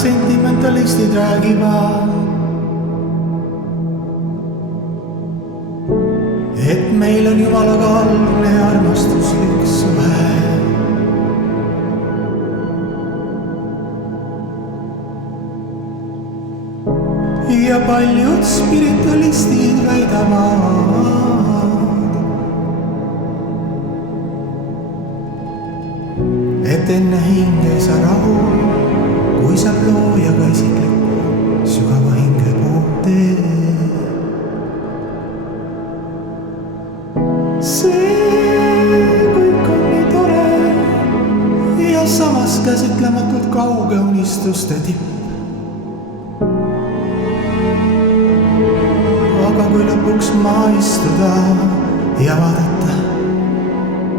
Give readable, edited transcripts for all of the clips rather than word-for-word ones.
sentimentalistid räägivad, et meil on Jumalaga algne armastuslik suhe. Ja paljud spiritualistid väidavad, et enne hinge ei saa rahu, kui saab loojaga isikliku sügava hingepuu tee. See kõik on nii tore ja samas käsitlematult kauge unistuste tipp. Aga kui lõpuks maa istuda ja vaadata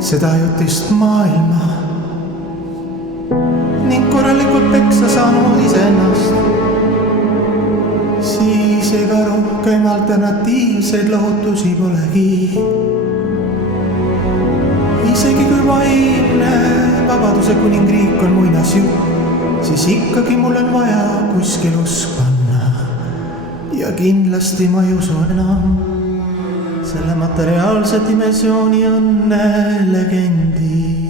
seda ajutist maailma ning korralikult peksa saanud iseennast, siis ega rohkem alternatiivseid lohutusi polegi. Isegi kui vaimne vabaduse kuningriik on muinasjutt, siis ikkagi mul on vaja kuskil usk panna. Ja kindlasti ma ei usu enam selle materiaalse dimensiooni õnne legendi.